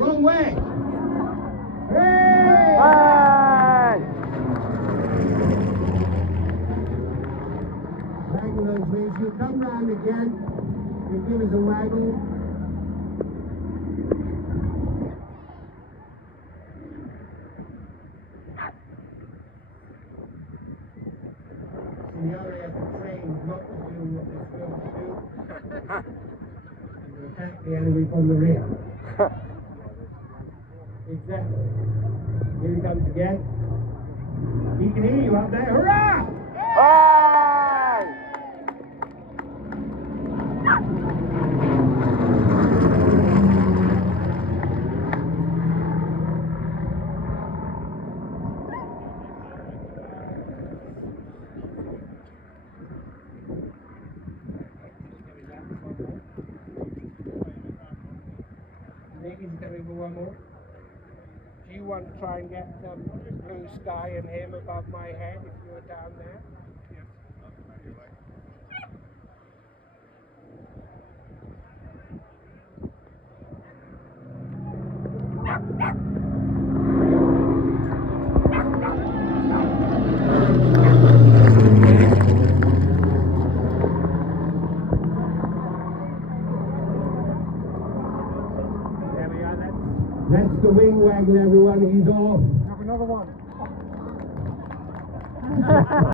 Wrong way. Hey! Waggle those wings. You come round again. You give us a waggle. And the other has to train not to do what they're supposed to do. And to attack the enemy from the rear. Exactly. Here he comes again. He can hear you up there. Hurrah! Think he's coming for one more? Do you want to try and get blue sky and him above my head if you were down there? There we are, That's the wing waggle, everyone. He's off. have another one.